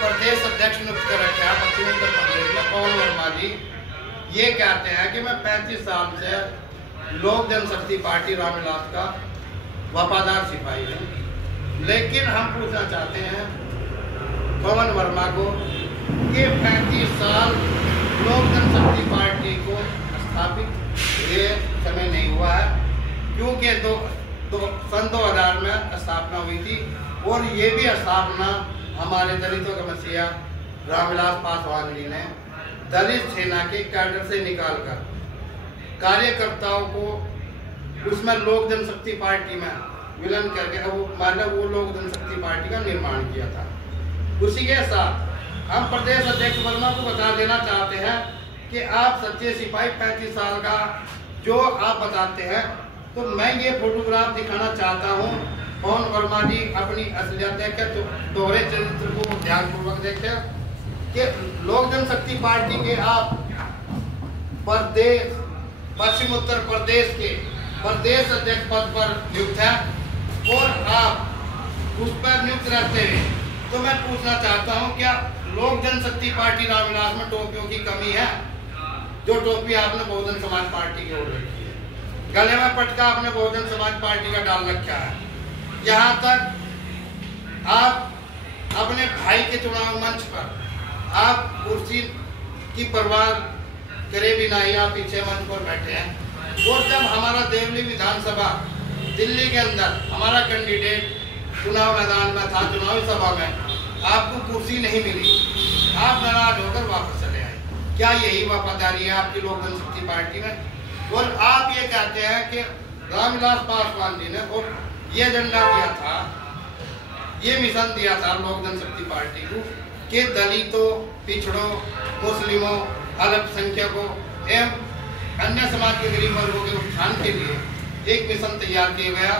प्रदेश अध्यक्ष नियुक्त कर रखा है पश्चिम उत्तर प्रदेश में पवन वर्मा जी, ये कहते हैं कि मैं 35 साल से लोक जनशक्ति पार्टी रामविलास का वफादार सिपाही हूँ। लेकिन हम पूछना चाहते हैं पवन वर्मा को कि 35 साल लोक जनशक्ति पार्टी को स्थापित ये समय नहीं हुआ है, क्योंकि सन 2000 में स्थापना हुई थी और ये भी स्थापना हमारे दलितों का मसीहा रामविलास पासवान जी ने दलित सेना के कैडर से निकालकर कार्यकर्ताओं को उसमें लोक जनशक्ति पार्टी में विलीन करके वो लोक जनशक्ति पार्टी का निर्माण किया था। उसी के साथ हम प्रदेश अध्यक्ष वर्मा को बता देना चाहते हैं कि आप सच्चे सिपाही 35 साल का जो आप बताते हैं, तो मैं ये फोटोग्राफ दिखाना चाहता हूँ। पवन वर्मा जी अपनी असलियत के दोहरे चरित्र को ध्यानपूर्वक देखें कि लोक जनशक्ति पार्टी के आप प्रदेश पश्चिम उत्तर प्रदेश के प्रदेश अध्यक्ष पद पर नियुक्त है और आप उस पर नियुक्त रहते हैं। तो मैं पूछना चाहता हूं, क्या लोक जनशक्ति पार्टी रामविलास में टोपियों की कमी है? जो टोपी आपने बहुजन समाज पार्टी की ओर रखी है, गले में पटका आपने बहुजन समाज पार्टी का डाल रखा है, यहाँ तक आप अपने भाई के चुनाव मंच पर आप कुर्सी की परवाह करे बिना ही आप पीछे मंच पर बैठे हैं। और जब हमारा देवली विधानसभा दिल्ली के अंदर हमारा कैंडिडेट चुनाव मैदान में था, चुनावी सभा में आपको कुर्सी नहीं मिली, आप नाराज होकर वापस चले आए। क्या यही वफादारी है आपकी लोक जनशक्ति पार्टी में? और आप ये कहते हैं कि रामविलास पासवान जी ने और ये एजेंडा दिया था, ये मिशन दिया था लोक जनशक्ति पार्टी को कि दलितों, पिछड़ों, मुस्लिमों, अल्पसंख्यकों एवं अन्य समाज के गरीब वर्गों के उत्थान के लिए एक मिशन तैयार किया गया,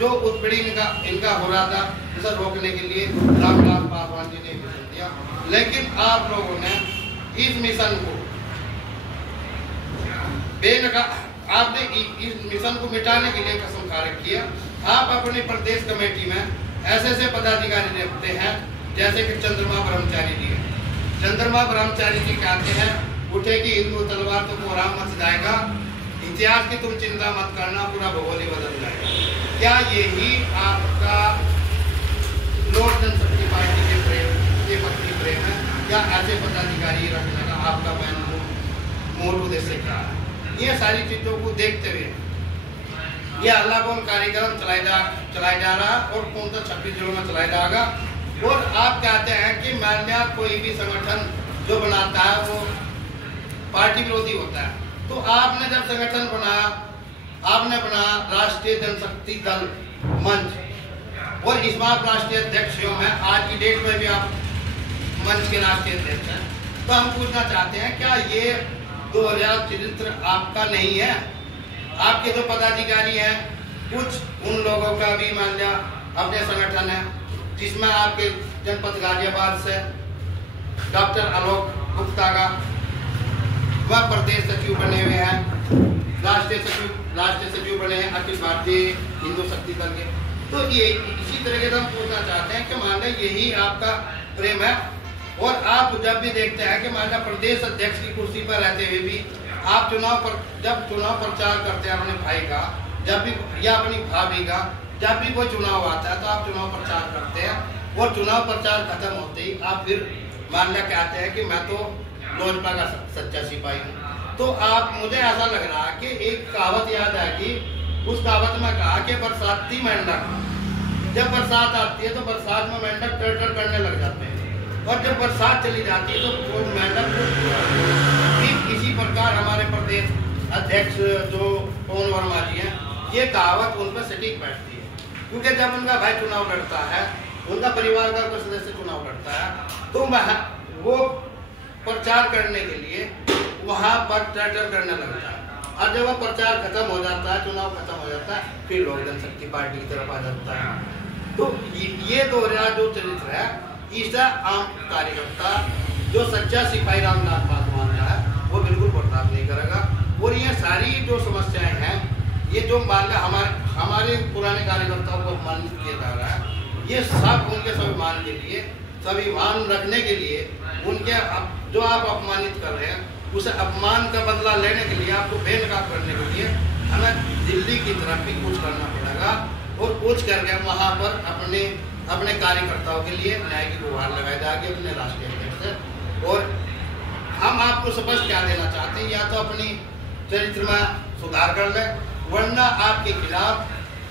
जो उत्पीड़न इनका हो रहा था, उसे रोकने के लिए रामविलास पासवान जी ने मिशन दिया। लेकिन आप लोगों ने इस मिशन को आपने इस मिशन को मिटाने के लिए कसम खा रखी है। आप अपनी प्रदेश कमेटी में ऐसे पदाधिकारी रखते हैं जैसे कि चंद्रमा ब्रह्मचारी जी है। चंद्रमा ब्रह्मचारी जी कहते हैं उठेगी हिंदू तलवार तो कोहराम मच जाएगा, इतिहास की तुम चिंता मत करना, पूरा भूगोल ही बदल जाएगा। क्या यही आपका लोक जनशक्ति पार्टी के प्रति प्रेम है? क्या ऐसे पदाधिकारी रखने का आपका मूल उद्देश्य क्या है? ये सारी चीजों को देखते हुए ये अल्लाह कौन कार्यक्रम चलाया जा रहा है और कौन सा 26 जिलों में चलाया जाएगा। और आप कहते हैं कि मान्या कोई भी संगठन जो बनाता है वो पार्टी विरोधी होता है। तो आपने जब संगठन बनाया, आपने बनाया राष्ट्रीय जनशक्ति दल मंच और इस बार राष्ट्रीय अध्यक्ष में आज की डेट में भी आप मंच के राष्ट्रीय अध्यक्ष हैं। तो हम पूछना चाहते हैं, क्या ये 2000 चरित्र आपका नहीं है? आपके जो पदाधिकारी हैं, कुछ उन लोगों का भी मान लिया अपने संगठन है, जिसमें आपके जनपद गाजियाबाद से डॉक्टर आलोक गुप्ता का वह प्रदेश सचिव बने हुए हैं, राष्ट्रीय सचिव बने हैं अखिल भारतीय हिंदू शक्ति दल के। तो ये इसी तरह से हम पूछना चाहते हैं कि मान लिया यही आपका प्रेम है। और आप जब भी देखते हैं कि मान लिया प्रदेश अध्यक्ष की कुर्सी पर रहते हुए भी आप जब चुनाव प्रचार करते हैं अपने भाई का, जब भी या अपनी भाभी का, जब भी कोई चुनाव आता है तो आप चुनाव प्रचार करते हैं और चुनाव प्रचार खत्म होते ही आप फिर मान लिया कहते हैं कि मैं तो लोजपा का सच्चा सिपाही हूँ। तो आप मुझे ऐसा लग रहा है कि एक कहावत याद आएगी, उस कहावत में कहा कि बरसाती मेंढक, जब बरसात आती है तो बरसात में मेंढक टर करने लग जाते हैं और जब बरसात चली जाती है तो वो मेंढक इसी प्रकार हमारे प्रदेश अध्यक्ष जो पवन वर्मा जी हैं, ये कहावत उन पर सटीक बैठती है। क्योंकि जब उनका भाई चुनाव लड़ता है, उनका परिवार का कोई सदस्य चुनाव लड़ता है, तो वो प्रचार करने के लिए वहां पर ट्रैक्टर करने लगता है और जब वो प्रचार खत्म हो जाता है, चुनाव खत्म हो जाता है, फिर लोक जनशक्ति पार्टी की तरफ आ जाता है। तो ये 2000 जो चरित्र है, इसका आम कार्यकर्ता जो सच्चा सिपाही रामविलास पासवान है वो बिल्कुल बर्दाश्त नहीं करेगा। और ये सारी जो समस्याएं हैं, ये जो मान हमारे पुराने कार्यकर्ताओं को अपमानित किया जा रहा है, ये सब उनके स्वाभिमान के लिए स्वाभिमान रखने के लिए उनके जो आप अपमानित कर रहे हैं उस अपमान का बदला लेने के लिए, आपको बेनकाब करने के लिए हमें दिल्ली की तरफ भी कूच करना पड़ेगा और कूच करके वहाँ पर अपने कार्यकर्ताओं के लिए न्याय की गुहार लगाई जाएगी अपने राष्ट्रीय अध्यक्ष से। और हम आपको स्पष्ट क्या देना चाहते हैं, या तो अपनी चरित्र में सुधार कर ले, वरना आपके खिलाफ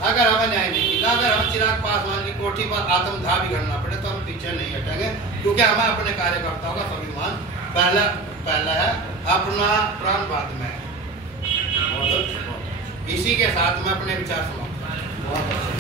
अगर हमें न्याय नहीं मिला, अगर हम चिराग पासवान की कोठी पर आत्मदाह भी करना पड़े तो हम पीछे नहीं हटेंगे, क्योंकि हमें अपने कार्यकर्ताओं का स्वाभिमान पहला है, अपना प्राण बाद में है। इसी के साथ में अपने विचार समाप्त।